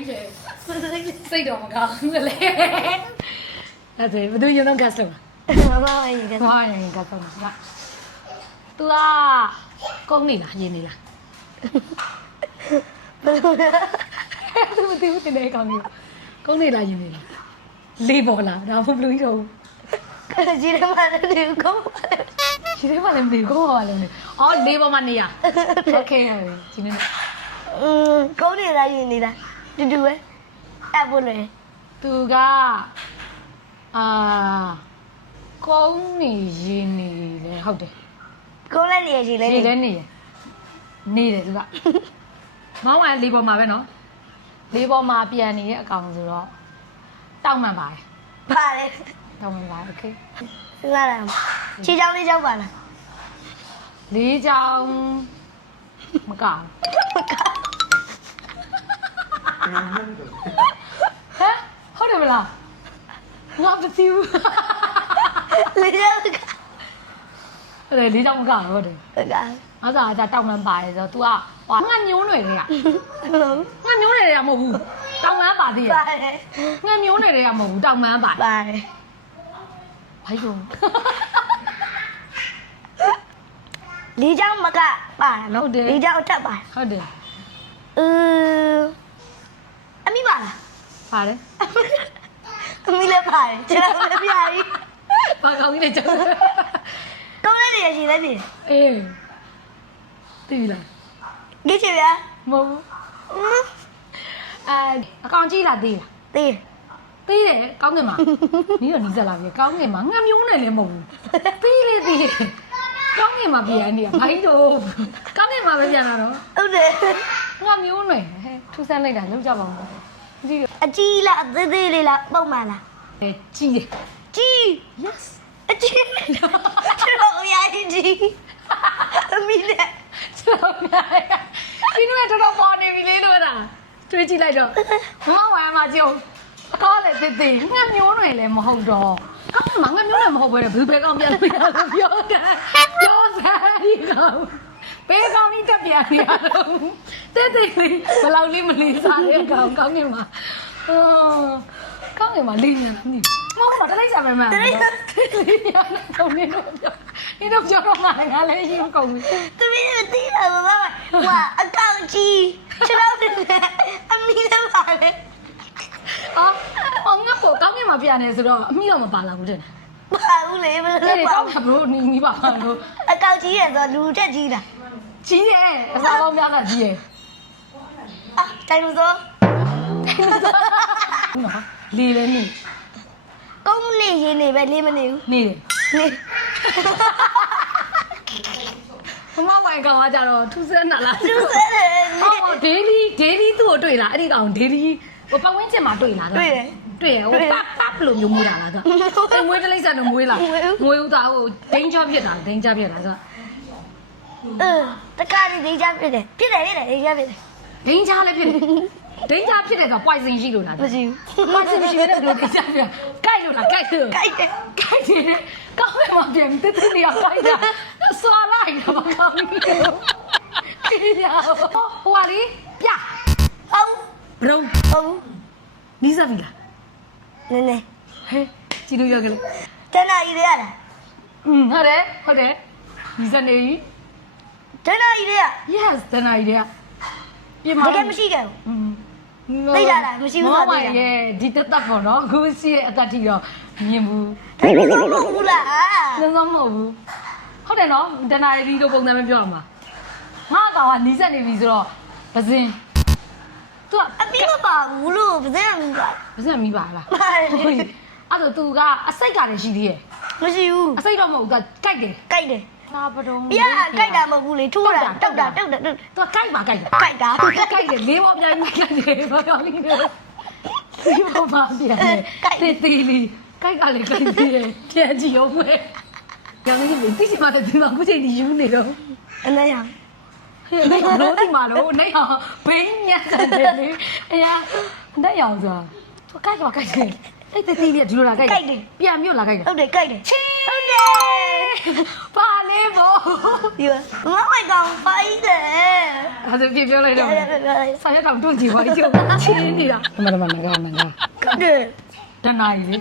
တယ်စိတ်တော့မကောင်းဘူးလေအဲ့ဒါဘယ်သူရင်တော့ gas လုပ်လား မမအရင်က ဘာရင် gas လုပ်လား तू ကကုန်းနေလားရင်းနေလား ဘယ်လိုလဲ သူမသိဘူးတင်နေကောင်းပြီကုန်းနေလားရင်းနေလားလေးပေါ်လားဒါမှမဟုတ်ဘလူးကြီးတော့ ကြီးတယ်မလည်းဒီကောင်းပါလေ ဒီထဲမှာလည်းမသိဘူးကိုဟောလည်းမသိဘူးအော်လေးပေါ်မှာနေရโอเคဒီနေ့ อืมကောင်းနေတာရင်နေတာ တူတူပဲအဲ့ဘလို့ သူကအာကုန်းနေရင်းနေလေဟုတ်တယ် ကောင်းလိုက်နေရရှိလဲ နေလည်းနေရနေတယ်သူကမောင်းဝိုင်းလေးပေါ်မှာပဲနော်လေးပေါ်မှာပြန်နေတဲ့အကောင်ဆိုတော့တောက်မှန်ပါတယ် ပါလေ တောက်မှန်ပါโอเค စဉ်းစားရအောင်ချီချောင်းလေးချောင်းပါလား လေးချောင်းမကဘူး ဟမ်ဟုတ်တယ်မလားငါမသိဘူးလေးချောင်းကဟုတ်တယ်လေးချောင်းမကဘူးဟုတ်တယ်ကအဲ့ဒါကတောက်မှန်ပါတယ်ဆိုတော့ तू ကဟွာငါညိုးနေတယ်ကဟုတ်ငါညိုးနေတယ်ကမဟုတ်ဘူးတောက်မှန်ပါသေးရပါလေငါညိုးနေတယ်ကမဟုတ်ဘူးတောက်မှန်ပါပါလေဘာလို့လေးချောင်းမကပါနော်လေးချောင်းတက်ပါဟုတ်တယ်အင်းအမိပါလား ပါတယ်အမိလည်းပါတယ်ကျွန်တော်လည်းပြရီဘာကောင်းကြီးလဲကျောင်းကောင်းလိုက်နေရရှိလဲနေအေးတီးလားကြည့်ချင်ဗျာမဟုတ်ဘူးအဲအကောင်ကြီးလားတီးလားတေးတီးတယ်ကောင်းကင်မှာနီးတော့နီးစက်လာပြီကောင်းကင်မှာငါမျိုးနေလည်းမဟုတ်ဘူးတီးလေတီးတယ်ကောင်းကင်မှာပြန်နေရဘိုင်းတော့ကောင်းကင်မှာပဲပြန်လာတော့ဟုတ်တယ်ငါမျိုးနေဟဲ့ထူဆန်းလိုက်တာလုံးကြပါဦး ဒီလိုအကြီးလားအသေးသေးလေးလားပုံမှန်လားအဲကြီးတယ်ကြီး yes အကြီးကျွန်တော်အများကြီးကြီးအမိနဲ့ကျွန်တော်များတယ်ဒီနေ့တော်တော်ပေါ်နေပြီလေလို့လားတွေးကြည့်လိုက်တော့မမဝိုင်းမှာကြုံအကောလည်းတစ်သိငါမျိုးနေလည်းမဟုတ်တော့ကောင်းမှငါမျိုးလည်းမဟုတ်ဘဲဘယ်ဘယ်ကောင်ပြန်လို့ရလို့ပြောတယ်ပြောစားဒီကောင် ဘယ်ကောင်ကြီးတက်ပြန်ရတော့တဲ့တဲ့ဘယ်လောက်လေးမလေးစားတဲ့ကောင်ကောင်းနေမှာအော်ကောင်းနေမှာလေးညာနေမဟုတ်ပါတလိုက်စားမယ်မတလိုက်စားလေးညာကောင်းနေတော့ပြောဒီတော့ပြောတော့ငါလည်းငါလည်းရှိမကုန်ဘူးသူမင်းသိလားဘာဘာဟွာအကောင့်ကြီးကျွန်တော်လည်းအမိလည်းပါလေအော်အော်ငါ့ကိုကောင်းကင်မှာပြန်နေဆိုတော့အမိတော့မပါလာဘူးတဲ့။ပါဘူးလေဘယ်အဲ့လိုဒီပါကောင်းကင်ဘလို့နီးနီးပါပါလို့အကောင့်ကြီးရဆိုလူတက်ကြီးလား ကြီးရဲ့အစားပေါင်းများတာကြီးရဲ့အာတိုင်လို့ဆိုနော်လေလဲနေကုန်းနေရင်နေပဲလေးမနေဘူးနေတယ်နေမမဝိုင်ကောင်ကကြတော့ထူးဆန်းလာလားသူစဲတယ်ဟောဒေးလီဒေးလီသူ့ကိုတွေ့လားအဲ့ဒီကောင်ဒေးလီဟိုပတ်ဝန်းကျင်မှာတွေ့လားတွေ့ရဟိုပတ်ပတ်လို့မျိုးမွေးတာလားဆိုအဲ့မွေးတလိမ့်စားတော့မွေးလားမွေးဦးသားဟိုဒိန်းချဖြစ်တာဒိန်းချဖြစ်တာဆို เออตะกร้านี่ဒေးကြဖြစ်တယ်ဖြစ်တယ်လေဒေးကြဖြစ်တယ် ဒိန်းချလည်းဖြစ်တယ်ဒိန်းချဖြစ်တယ်ဆို poison ရှိလို့လား မရှိဘူး မဆင်မရှိတဲ့ဘယ်လိုဒိန်းချဖြစ်ကြိုက်လို့လားကြိုက်လို့ ကြိုက်တယ် ခိုက်တယ်ကောင်းတယ်မပြန်တက်တက်နေရခိုက်တာဆွာလိုက်တာမကောင်းဘူးခေရဟိုဟာလေးပြ ဟုတ် ဘရုံ ဟုတ် နီးစပ်ပြီလား နည်းနည်း ဟဲကြည့်လို့ရကလေး တနာကြီးရလား อืมဟုတ်တယ်ဟုတ်တယ်နီးစပ်နေပြီ ဒနာကြီးတွေက yes တနာရီတွေကပြင်မာတကယ်မရှိခဲ့ဘူး သိကြလားမရှိဘူးဆိုတာသိကြ ရဲ့ဒီတက်တက်ပေါ့နော်အခုရှိတဲ့အတက်ထီတော့မြင်ဘူးဒါပေမဲ့မဟုတ်ဘူးလားစမ်းစမ်းမဟုတ်ဘူးဟုတ်တယ်နော်တနာရီဒီလိုပုံစံမျိုးပြောအောင်ပါငါကောင်ကနီးစက်နေပြီဆိုတော့ပစင်သူကအမီးမပါဘူးလို့ပဇက်မီးပါပစင်မိပါလားဟုတ်ပြီအဲ့တော့ तू ကအစိတ်ကလည်းရှိသေးရဲ့မရှိဘူးအစိတ်တော့မဟုတ်ဘူး तू ကကြိုက်တယ် ကြိုက်တယ် ငါပတုံးပြားကြိုက်တာမဟုတ်ဘူးလေထိုးတာတောက်တာတောက်တာတောက် तू ကြိုက်ပါကြိုက်တယ်ကြိုက်တာသူကြိုက်တယ်လေးပေါ်ပြန်ကြိုက်တယ်ဘာကောင်းလဲလေးပေါ်မှာပြန်တယ်တေးသေးလေးကြိုက်ကလည်းကြိုက်သေးတယ်ပြန်ကြည့်အောင်မယ်ကြောင်လေးတိကျမှလည်းဒီမှာခုချိန်ဒီယူနေတော့အနည်းရဟဲ့နေလို့ဒီမှာလို့နေအောင်ဘိန်းညက်တယ်လေအရာနဲ့ရောင်ဆိုသူကြိုက်ပါကြိုက်တယ်အဲ့တတိလေးဒီလိုလာကြိုက်ကြိုက်တယ်ပြန်မြို့လာကြိုက်တယ်ဟုတ်တယ်ကြိုက်တယ်ချင်းဟုတ်တယ် ပါလေးဘောဒီမမကောင်ဖိုင်းတယ်အဲ့ဒါပြပြောလိုက်တော့ပြောပြောလိုက်ဆာရက်တောင်တွန့်ကြည့်ပါလိမ့်ချင်းနေတာမမမငါငါငါဟုတ်တယ်တနာကြီးလေ